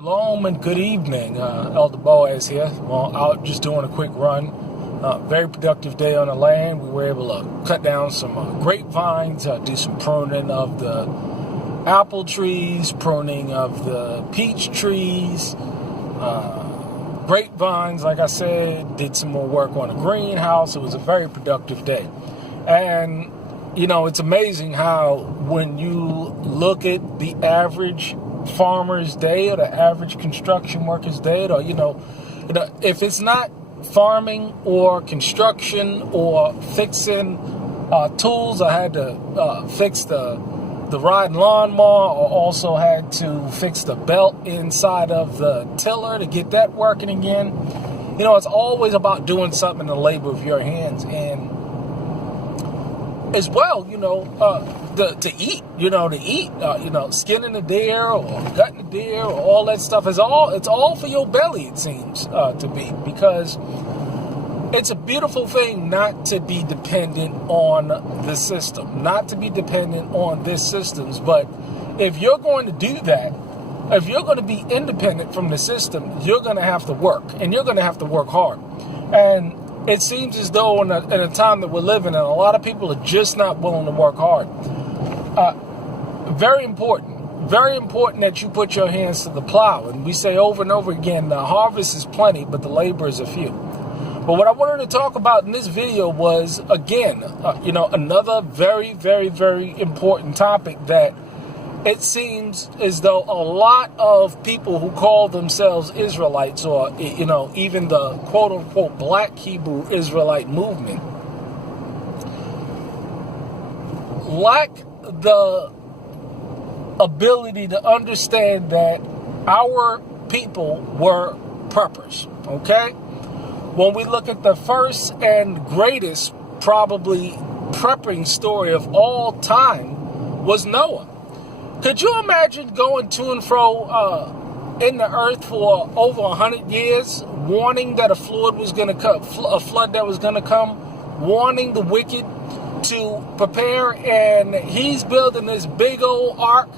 Shalom and good evening. Elder Boaz here. Well, out just doing a quick run. Very productive day on the land. We were able to cut down some grapevines, do some pruning of the apple trees, pruning of the peach trees, grapevines, like I said, did some more work on the greenhouse. It was a very productive day. And, you know, it's amazing how when you look at the average farmer's day or the average construction worker's day, or if it's not farming or construction or fixing tools, I had to fix the riding lawnmower, or also had to fix the belt inside of the tiller to get that working again. You know, it's always about doing something in the labor of your hands, and as well, to eat, skinning the deer or gutting the deer or all that stuff it's all for your belly, it seems to be, because it's a beautiful thing not to be dependent on the system, not to be dependent on these systems. But if you're going to do that, if you're going to be independent from the system, you're going to have to work, and you're going to have to work hard. And it seems as though in a time that we're living in, a lot of people are just not willing to work hard. Very important that you put your hands to the plow. And we say over and over again, the harvest is plenty, but the laborers are few. But what I wanted to talk about in this video was, again, another very, very, very important topic that it seems as though a lot of people who call themselves Israelites, or, even the quote-unquote black Hebrew Israelite movement, lack the ability to understand that our people were preppers, okay? When we look at the first and greatest, probably, prepping story of all time was Noah. Could you imagine going to and fro in the earth for over 100 years, warning that a flood was going to come, flood that was going to come, warning the wicked to prepare, and he's building this big old ark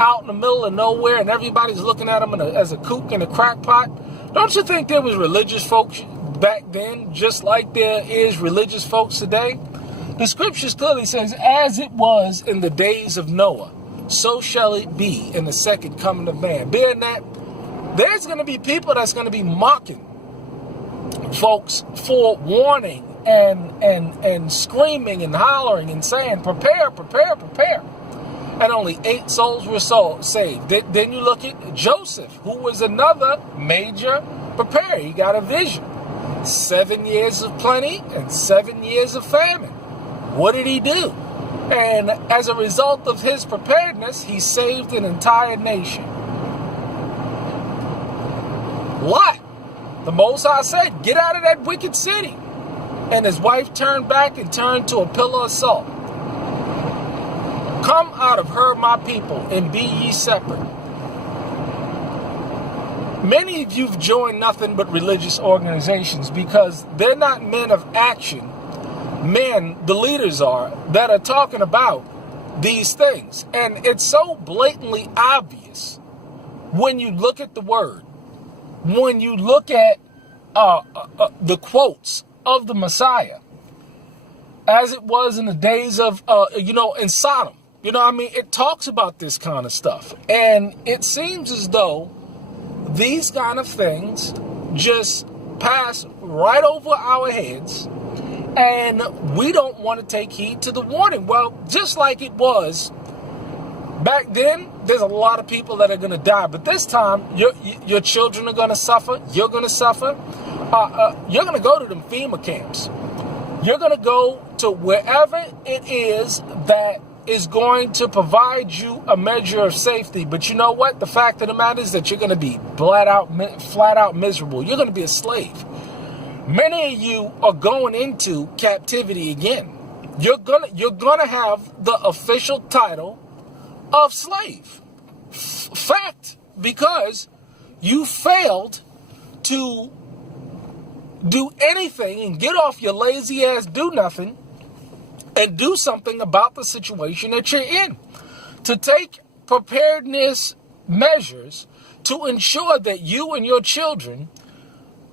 out in the middle of nowhere, and everybody's looking at him as a kook and a crackpot? Don't you think there was religious folks back then, just like there is religious folks today? The scriptures clearly says, as it was in the days of Noah, so shall it be in the second coming of man. Being that there's going to be people that's going to be mocking folks for warning and screaming and hollering and saying, prepare, prepare, prepare. And only 8 souls were saved. Then you look at Joseph, who was another major preparer. He got a vision. 7 years of plenty and 7 years of famine. What did he do? And as a result of his preparedness, he saved an entire nation. Lot, the Most High said, get out of that wicked city. And his wife turned back and turned to a pillar of salt. Come out of her, my people, and be ye separate. Many of you have joined nothing but religious organizations because they're not men of action. Men, the leaders are, that are talking about these things. And it's so blatantly obvious when you look at the word, when you look at the quotes of the Messiah, as it was in the days of, in Sodom. It talks about this kind of stuff. And it seems as though these kind of things just pass right over our heads, and we don't want to take heed to the warning. Well, just like it was back then, there's a lot of people that are going to die. But this time, your children are going to suffer. You're going to suffer. You're going to go to them FEMA camps. You're going to go to wherever it is that is going to provide you a measure of safety. But you know what? The fact of the matter is that you're going to be flat out miserable. You're going to be a slave. Many of you are going into captivity again. You're gonna have the official title of slave. Fact, because you failed to do anything and get off your lazy ass do nothing and do something about the situation that you're in. To take preparedness measures to ensure that you and your children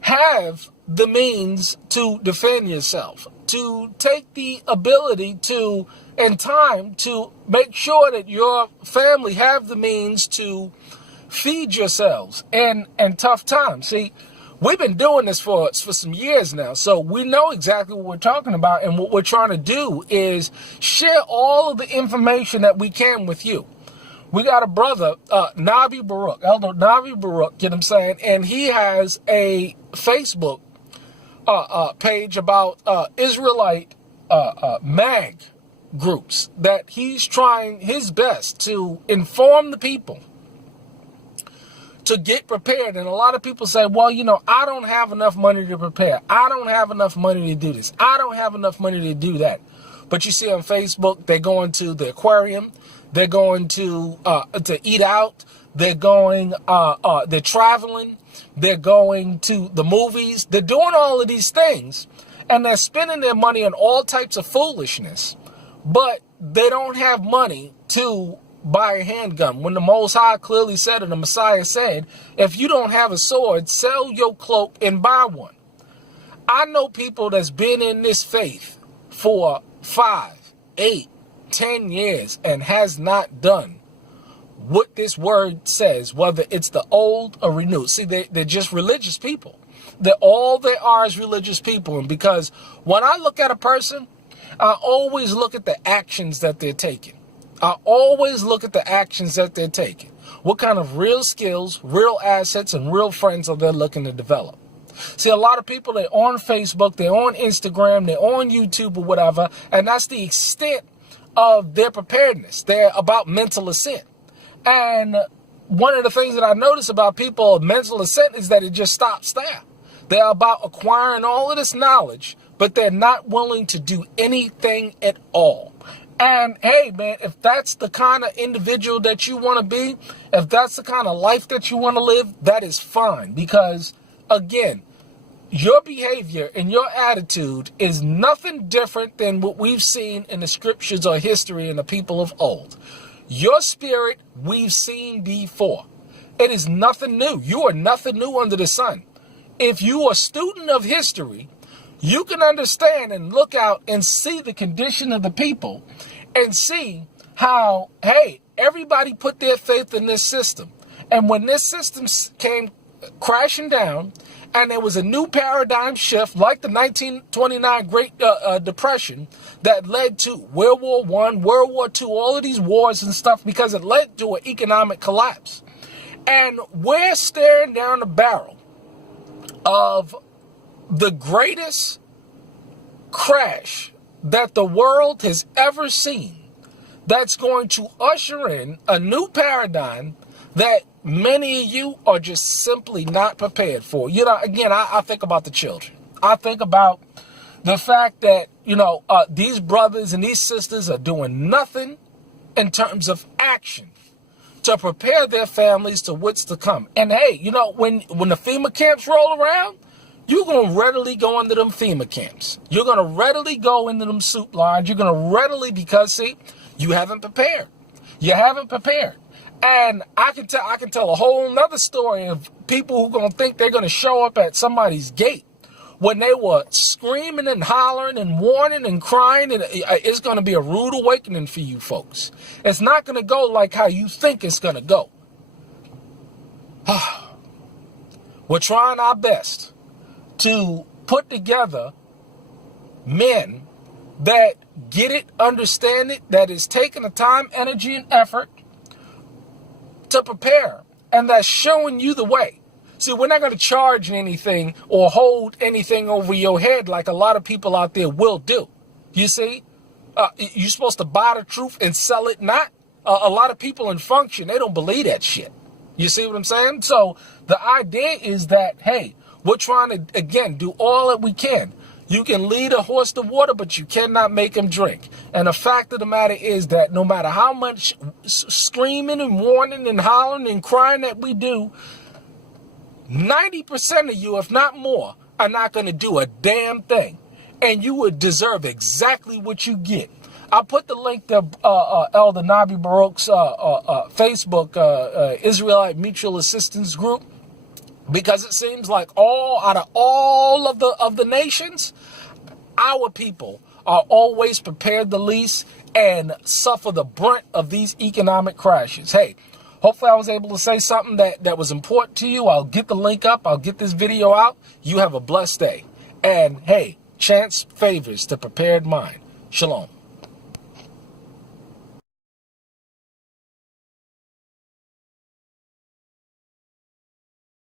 have the means to defend yourself, to take the ability to and time to make sure that your family have the means to feed yourselves in tough times. See, we've been doing this for some years now, so we know exactly what we're talking about, and what we're trying to do is share all of the information that we can with you. We got a brother, Nabi Baruch, Elder Nabi Baruch, you know what I'm saying? And he has a Facebook page about Israelite M.A.G groups that he's trying his best to inform the people to get prepared. And a lot of people say, well, you know, I don't have enough money to prepare. I don't have enough money to do this. I don't have enough money to do that. But you see on Facebook, they're going to the aquarium. They're going to eat out. They're going, they're traveling. They're going to the movies. They're doing all of these things. And they're spending their money on all types of foolishness. But they don't have money to buy a handgun. When the Most High clearly said, and the Messiah said, if you don't have a sword, sell your cloak and buy one. I know people that's been in this faith for 5, 8, 10 years and has not done what this word says, whether it's the old or renewed. See, they're just religious people. All they are is religious people. And because when I look at a person, I always look at the actions that they're taking. I always look at the actions that they're taking. What kind of real skills, real assets, and real friends are they looking to develop? See, a lot of people, they're on Facebook, they're on Instagram, they're on YouTube or whatever, and that's the extent of their preparedness. They're about mental assent. And one of the things that I notice about people of mental assent is that it just stops there. They're about acquiring all of this knowledge, but they're not willing to do anything at all. And hey, man, if that's the kind of individual that you want to be, if that's the kind of life that you want to live, that is fine. Because, again, your behavior and your attitude is nothing different than what we've seen in the scriptures or history in the people of old. Your spirit we've seen before. It is nothing new. You are nothing new under the sun. If you are a student of history, you can understand and look out and see the condition of the people and see how, hey, everybody put their faith in this system. And when this system came crashing down and there was a new paradigm shift like the 1929 Great Depression that led to World War I, World War II, all of these wars and stuff because it led to an economic collapse. And we're staring down the barrel of the greatest crash that the world has ever seen that's going to usher in a new paradigm that many of you are just simply not prepared for. You know, again, I think about the children. I think about the fact that, you know, these brothers and these sisters are doing nothing in terms of action to prepare their families to what's to come. And hey, you know, when the FEMA camps roll around, you're going to readily go into them FEMA camps. You're going to readily go into them soup lines. You're going to readily, because, see, you haven't prepared. You haven't prepared. And I can tell a whole nother story of people who are going to think they're going to show up at somebody's gate when they were screaming and hollering and warning and crying. And it's going to be a rude awakening for you folks. It's not going to go like how you think it's going to go. We're trying our best to put together men that get it, understand it, that is taking the time, energy, and effort to prepare, and that's showing you the way. See, we're not going to charge anything or hold anything over your head like a lot of people out there will do. You see, you're supposed to buy the truth and sell it not. A lot of people in function, they don't believe that shit. You see what I'm saying? So the idea is that, hey, we're trying to, again, do all that we can. You can lead a horse to water, but you cannot make him drink. And the fact of the matter is that no matter how much screaming and warning and hollering and crying that we do, 90% of you, if not more, are not going to do a damn thing. And you would deserve exactly what you get. I'll put the link to Elder Nabi Baruch's Facebook Israelite Mutual Assistance Group, because it seems like out of all of the nations, our people are always prepared the least and suffer the brunt of these economic crashes. Hey, hopefully I was able to say something that was important to you. I'll get the link up. I'll get this video out. You have a blessed day. And hey, chance favors the prepared mind. Shalom.